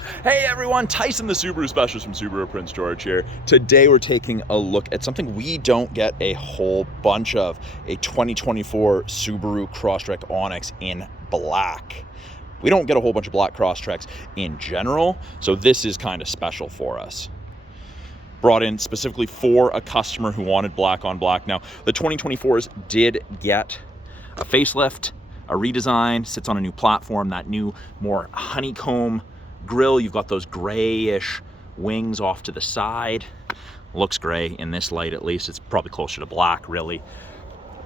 Hey everyone, Tyson the Subaru specialist from Subaru Prince George here. Today we're taking a look at something we don't get a whole bunch of, a 2024 Subaru Crosstrek Onyx in black. We don't get a whole bunch of black Crosstreks in general, so this is kind of special for us. Brought in specifically for a customer who wanted black on black. Now, the 2024s did get a facelift, a redesign, sits on a new platform, that new more honeycomb grille. You've got those grayish wings off to the side. Looks gray in this light, at least. It's probably closer to black, really.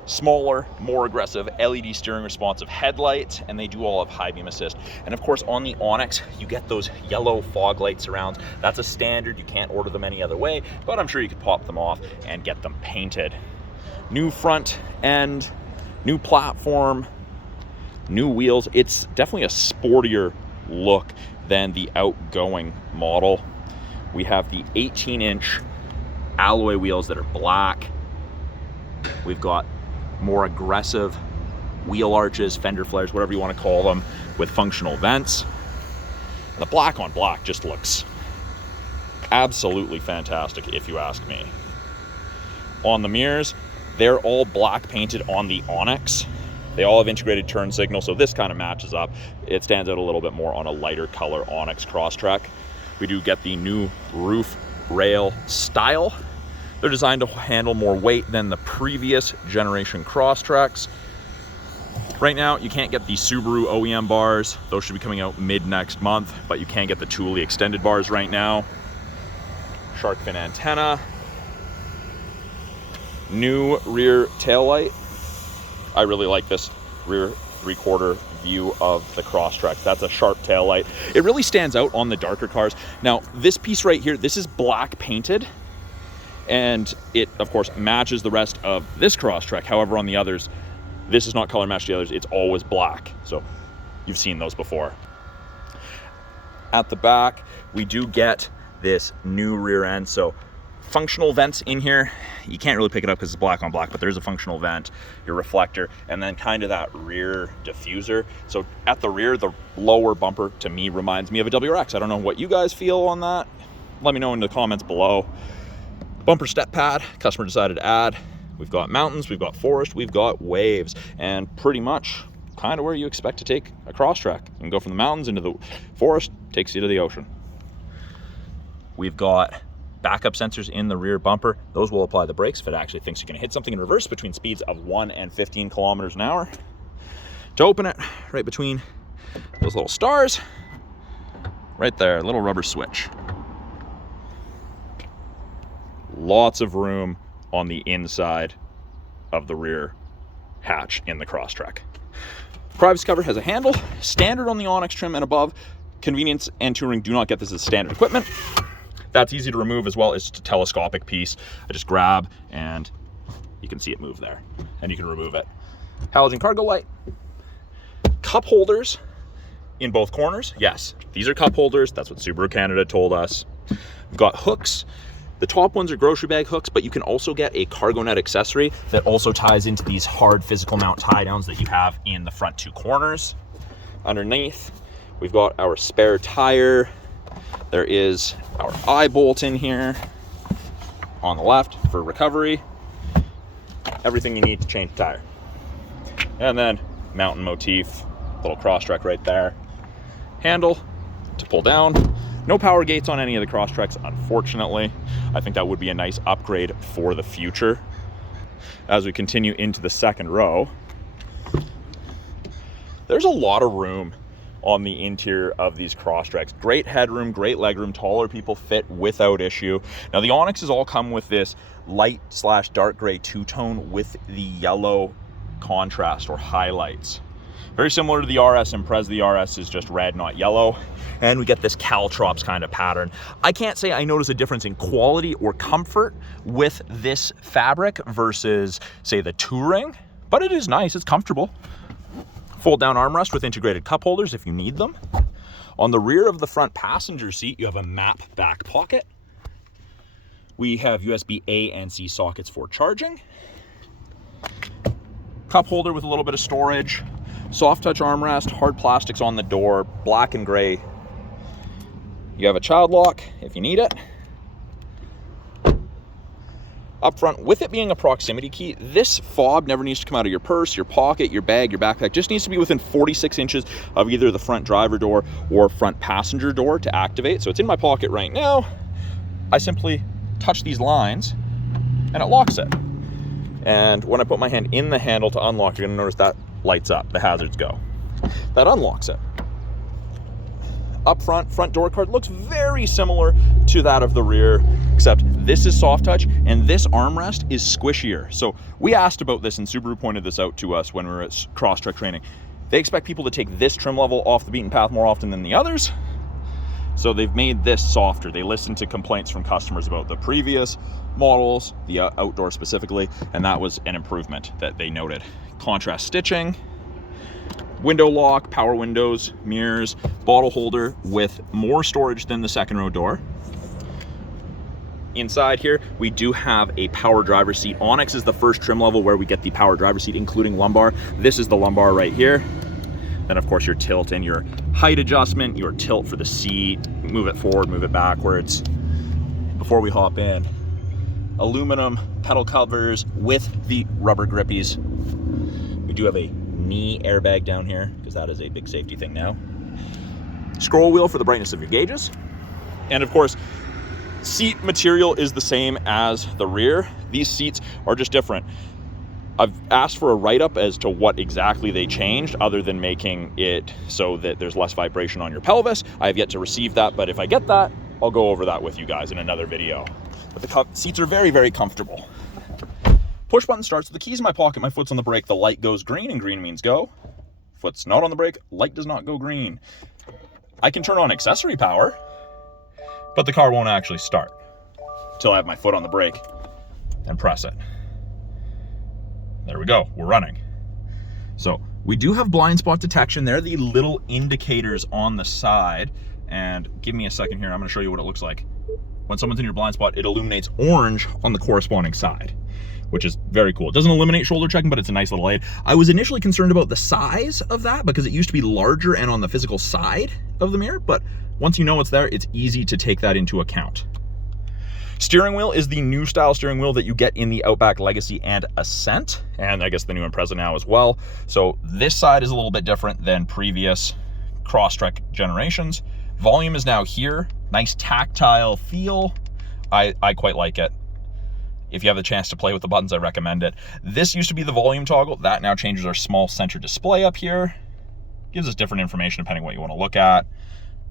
Smaller, more aggressive LED steering responsive headlights, and they do all have high beam assist. And of course, on the Onyx, you get those yellow fog light surrounds. That's a standard. You can't order them any other way, but I'm sure you could pop them off and get them painted. New front end, new platform, new wheels. It's definitely a sportier look than the outgoing model. We have the 18-inch alloy wheels that are black. We've got more aggressive wheel arches, fender flares, whatever you want to call them, with functional vents. The black on black just looks absolutely fantastic, if you ask me. On the mirrors, they're all black painted on the Onyx. They all have integrated turn signal, so this kind of matches up. It stands out a little bit more on a lighter color Onyx Crosstrek. We do get the new roof rail style. They're designed to handle more weight than the previous generation Crosstreks. Right now, you can't get the Subaru OEM bars. Those should be coming out mid next month, but you can get the Thule extended bars right now. Shark fin antenna. New rear taillight. I really like this rear three-quarter view of the Crosstrek. That's a sharp tail light. It really stands out on the darker cars. Now, this piece right here, this is black painted, and it, of course, matches the rest of this Crosstrek. However, on the others, this is not color matched to the others. It's always black. So you've seen those before. At the back, we do get this new rear end. So functional vents in here. You can't really pick it up because it's black on black, but there's a functional vent, your reflector, and then kind of that rear diffuser. So at the rear, the lower bumper to me reminds me of a WRX. I don't know what you guys feel on that. Let me know in the comments below. Bumper step pad, customer decided to add. We've got mountains, we've got forest, we've got waves, and pretty much kind of where you expect to take a Crosstrek. You can go from the mountains into the forest, takes you to the ocean. We've got backup sensors in the rear bumper. Those will apply the brakes if it actually thinks you're going to hit something in reverse between speeds of 1 and 15 kilometers an hour. To open it, right between those little stars, right there, little rubber switch. Lots of room on the inside of the rear hatch in the Crosstrek. Privacy cover has a handle, standard on the Onyx trim and above. Convenience and touring do not get this as standard equipment. That's easy to remove as well. It's just a telescopic piece. I just grab and you can see it move there and you can remove it. Halogen cargo light. Cup holders in both corners. Yes, these are cup holders. That's what Subaru Canada told us. We've got hooks. The top ones are grocery bag hooks, but you can also get a cargo net accessory that also ties into these hard physical mount tie downs that you have in the front two corners. Underneath, we've got our spare tire. There is our eye bolt in here on the left for recovery. Everything you need to change the tire. And then mountain motif, little Crosstrek right there. Handle to pull down. No power gates on any of the Crosstreks, unfortunately. I think that would be a nice upgrade for the future. As we continue into the second row, there's a lot of room on the interior of these Crosstreks. Great headroom, great legroom, taller people fit without issue. Now the Onyxes all come with this light / dark gray two-tone with the yellow contrast or highlights. Very similar to the RS Impreza. The RS is just red, not yellow. And we get this caltrops kind of pattern. I can't say I notice a difference in quality or comfort with this fabric versus, say, the Touring, but it is nice, it's comfortable. Fold down armrest with integrated cup holders if you need them. On the rear of the front passenger seat, you have a map back pocket. We have USB A and C sockets for charging. Cup holder with a little bit of storage. Soft touch armrest, hard plastics on the door, black and gray You have a child lock if you need it. Up front, with it being a proximity key, this fob never needs to come out of your purse, your pocket, your bag, your backpack. Just needs to be within 46 inches of either the front driver door or front passenger door to activate. So it's in my pocket right now. I simply touch these lines and it locks it. And when I put my hand in the handle to unlock, you're gonna notice that lights up, the hazards go. That unlocks it. Up front door card looks very similar to that of the rear, except this is soft touch and this armrest is squishier. So we asked about this and Subaru pointed this out to us when we were at Crosstrek training. They expect people to take this trim level off the beaten path more often than the others. So they've made this softer. They listened to complaints from customers about the previous models, the outdoor specifically, and that was an improvement that they noted. Contrast stitching, window lock, power windows, mirrors, bottle holder with more storage than the second row door. Inside here, we do have a power driver seat. Onyx is the first trim level where we get the power driver seat, including lumbar. This is the lumbar right here. Then of course your tilt and your height adjustment, your tilt for the seat, move it forward, move it backwards. Before we hop in, aluminum pedal covers with the rubber grippies. We do have a knee airbag down here because that is a big safety thing now. Scroll wheel for the brightness of your gauges. And of course, seat material is the same as the rear. These seats are just different. I've asked for a write-up as to what exactly they changed other than making it so that there's less vibration on your pelvis. I have yet to receive that, but if I get that, I'll go over that with you guys in another video. But the seats are very, very comfortable. Push button starts with the keys in my pocket, my foot's on the brake, the light goes green, and green means go. Foot's not on the brake, light does not go green. I can turn on accessory power, but the car won't actually start until I have my foot on the brake and press it. There we go, we're running. So we do have blind spot detection. They're the little indicators on the side. And give me a second here, I'm gonna show you what it looks like. When someone's in your blind spot, it illuminates orange on the corresponding side, which is very cool. It doesn't eliminate shoulder checking, but it's a nice little aid. I was initially concerned about the size of that because it used to be larger and on the physical side of the mirror, but once you know it's there, it's easy to take that into account. Steering wheel is the new style steering wheel that you get in the Outback Legacy and Ascent, and I guess the new Impreza now as well. So this side is a little bit different than previous Crosstrek generations. Volume is now here, nice tactile feel. I quite like it. If you have the chance to play with the buttons, I recommend it. This used to be the volume toggle. That now changes our small center display up here. Gives us different information depending on what you want to look at.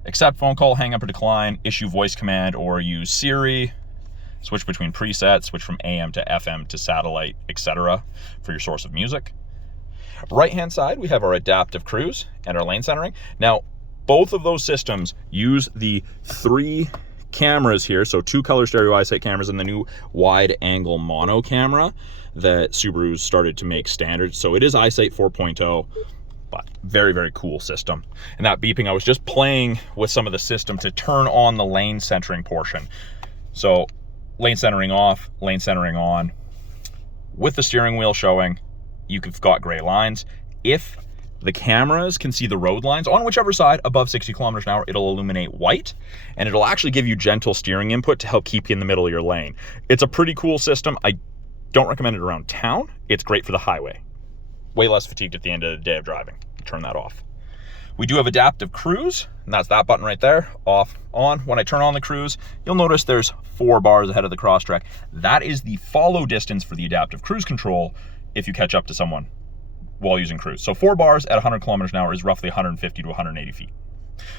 Accept phone call, hang up or decline, issue voice command or use Siri. Switch between presets, switch from AM to FM to satellite, etc. for your source of music. Right-hand side, we have our adaptive cruise and our lane centering. Now, both of those systems use the 3 cameras here, so 2 color stereo eyesight cameras and the new wide angle mono camera that Subaru's started to make standard. So it is eyesight 4.0, but very, very cool system. And that beeping, I was just playing with some of the system to turn on the lane centering portion. So lane centering off, lane centering on. With the steering wheel showing, you've got gray lines. If the cameras can see the road lines on whichever side above 60 kilometers an hour, it'll illuminate white, and it'll actually give you gentle steering input to help keep you in the middle of your lane. It's a pretty cool system. I don't recommend it around town. It's great for the highway. Way less fatigued at the end of the day of driving. Turn that off. We do have adaptive cruise, and that's that button right there, off, on. When I turn on the cruise, you'll notice there's 4 bars ahead of the Crosstrek. That is the follow distance for the adaptive cruise control if you catch up to someone while using cruise. So 4 bars at 100 kilometers an hour is roughly 150 to 180 feet.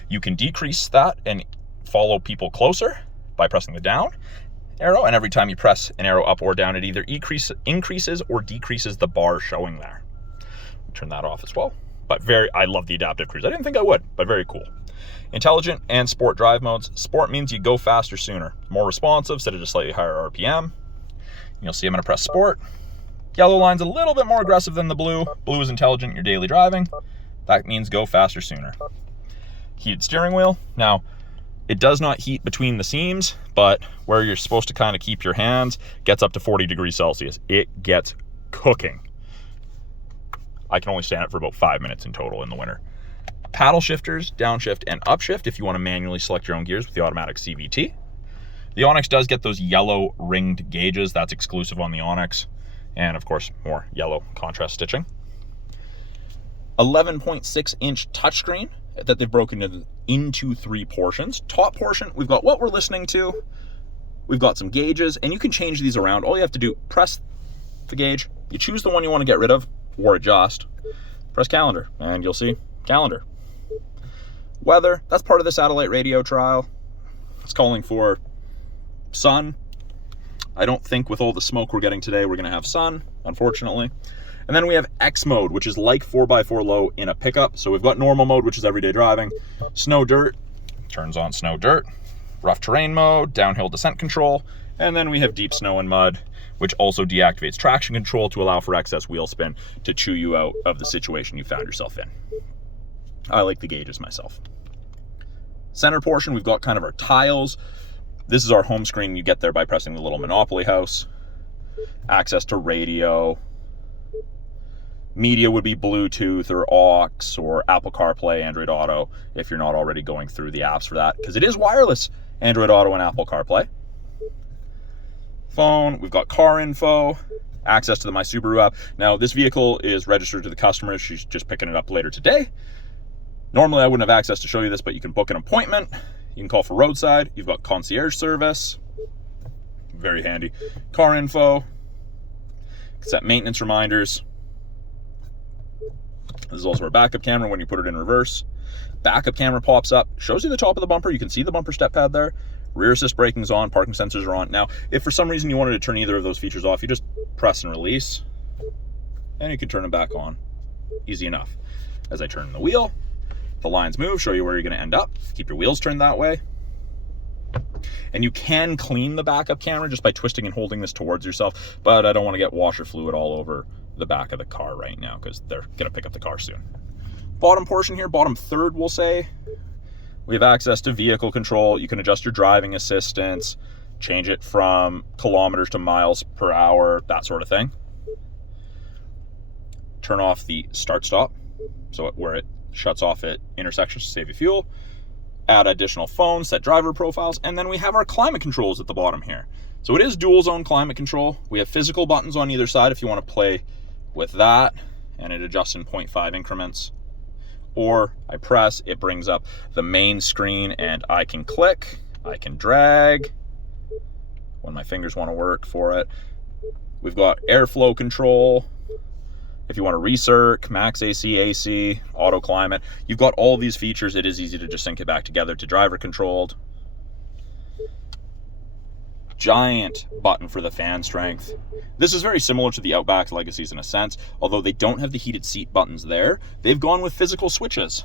You can decrease that and follow people closer by pressing the down arrow, and every time you press an arrow up or down, it either increases or decreases the bar showing there. Turn that off as well. But I love the adaptive cruise. I didn't think I would, but very cool. Intelligent and sport drive modes. Sport means you go faster sooner. More responsive, set it to slightly higher RPM. You'll see I'm gonna press sport. Yellow line's a little bit more aggressive than the blue. Blue is intelligent in your daily driving. That means go faster sooner. Heated steering wheel. Now, it does not heat between the seams, but where you're supposed to kind of keep your hands gets up to 40 degrees Celsius. It gets cooking. I can only stand it for about 5 minutes in total in the winter. paddle shifters, downshift, and upshift if you want to manually select your own gears with the automatic CVT. The Onyx does get those yellow ringed gauges. That's exclusive on the Onyx. And of course, more yellow contrast stitching. 11.6-inch touchscreen that they've broken into 3 portions. Top portion, we've got what we're listening to. We've got some gauges, and you can change these around. All you have to do, press the gauge. You choose the one you want to get rid of or adjust. Press calendar, and you'll see calendar. Weather, that's part of the satellite radio trial. It's calling for sun. I don't think with all the smoke we're getting today, we're going to have sun, unfortunately. And then we have X mode, which is like 4x4 low in a pickup. So we've got normal mode, which is everyday driving. Snow dirt, turns on snow dirt. Rough terrain mode, downhill descent control. And then we have deep snow and mud, which also deactivates traction control to allow for excess wheel spin to chew you out of the situation you found yourself in. I like the gauges myself. Center portion, we've got kind of our tiles. This is our home screen. You get there by pressing the little Monopoly house. Access to radio. Media would be Bluetooth or aux or Apple CarPlay, Android Auto, if you're not already going through the apps for that, because it is wireless, Android Auto and Apple CarPlay. Phone, we've got car info, access to the My Subaru app. Now, this vehicle is registered to the customer. She's just picking it up later today. Normally, I wouldn't have access to show you this, but you can book an appointment. You can call for roadside. You've got concierge service. Very handy. Car info. Set maintenance reminders. This is also our backup camera when you put it in reverse. Backup camera pops up, shows you the top of the bumper. You can see the bumper step pad there. Rear assist braking's on, parking sensors are on. Now, if for some reason you wanted to turn either of those features off, you just press and release, and you can turn them back on. Easy enough. As I turn the wheel, the lines move, show you where you're going to end up. Keep your wheels turned that way. And you can clean the backup camera just by twisting and holding this towards yourself, but I don't want to get washer fluid all over the back of the car right now because they're going to pick up the car soon. Bottom portion here, bottom third, we'll say, we have access to vehicle control. You can adjust your driving assistance, change it from kilometers to miles per hour, that sort of thing. Turn off the start stop, so where it shuts off at intersections to save you fuel. Add additional phones, set driver profiles, and then we have our climate controls at the bottom here. So it is dual zone climate control. We have physical buttons on either side if you want to play with that, and it adjusts in 0.5 increments. Or I press, it brings up the main screen, and I can click, I can drag when my fingers want to work for it. We've got airflow control. If you want to recirc, max AC, auto climate, you've got all these features. It is easy to just sync it back together to driver controlled. Giant button for the fan strength. This is very similar to the Outback Legacies in a sense, although they don't have the heated seat buttons there. They've gone with physical switches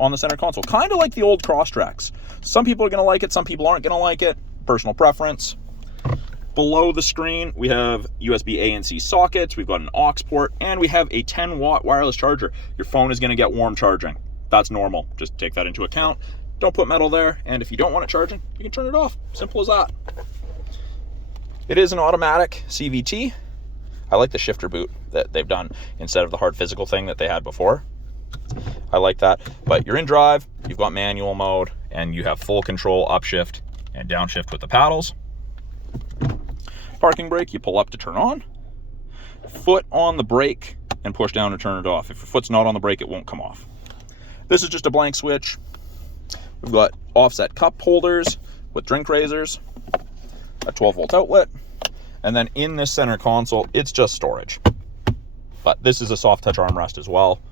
on the center console, kind of like the old Crosstreks. Some people are going to like it, some people aren't going to like it. Personal preference. Below the screen, we have USB A and C sockets, we've got an aux port, and we have a 10-watt wireless charger. Your phone is going to get warm charging. That's normal. Just take that into account. Don't put metal there, and if you don't want it charging, you can turn it off. Simple as that. It is an automatic CVT. I like the shifter boot that they've done instead of the hard physical thing that they had before. I like that. But you're in drive, you've got manual mode, and you have full control, upshift and downshift with the paddles. Parking brake, you pull up to turn on. Foot on the brake and push down to turn it off. If your foot's not on the brake, it won't come off. This is just a blank switch. We've got offset cup holders with drink raisers, a 12-volt outlet, and then in this center console, it's just storage. But this is a soft touch armrest as well.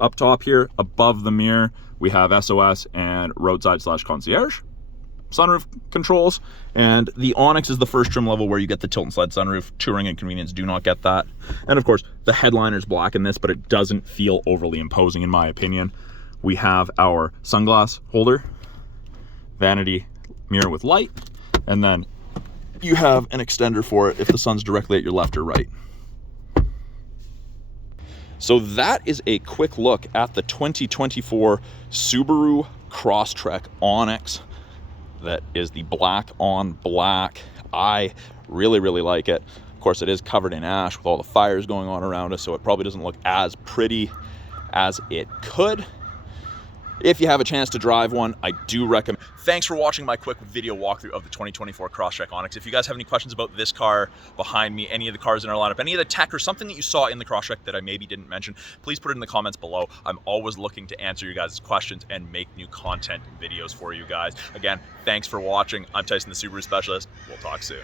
Up top here, above the mirror, we have SOS and roadside/concierge. Sunroof controls, and the Onyx is the first trim level where you get the tilt and sled sunroof. Touring and Convenience do not get that. And of course, the headliner's black in this, but it doesn't feel overly imposing in my opinion. We have our sunglass holder, vanity mirror with light, and then you have an extender for it if the sun's directly at your left or right. So that is a quick look at the 2024 Subaru Crosstrek Onyx. That is the black on black. I really like it. Of course, it is covered in ash with all the fires going on around us, so it probably doesn't look as pretty as it could. If you have a chance to drive one, I do recommend. Thanks for watching my quick video walkthrough of the 2024 Crosstrek Onyx. If you guys have any questions about this car behind me, any of the cars in our lineup, any of the tech or something that you saw in the Crosstrek that I maybe didn't mention, please put it in the comments below. I'm always looking to answer your guys' questions and make new content and videos for you guys. Again, thanks for watching. I'm Tyson, the Subaru Specialist. We'll talk soon.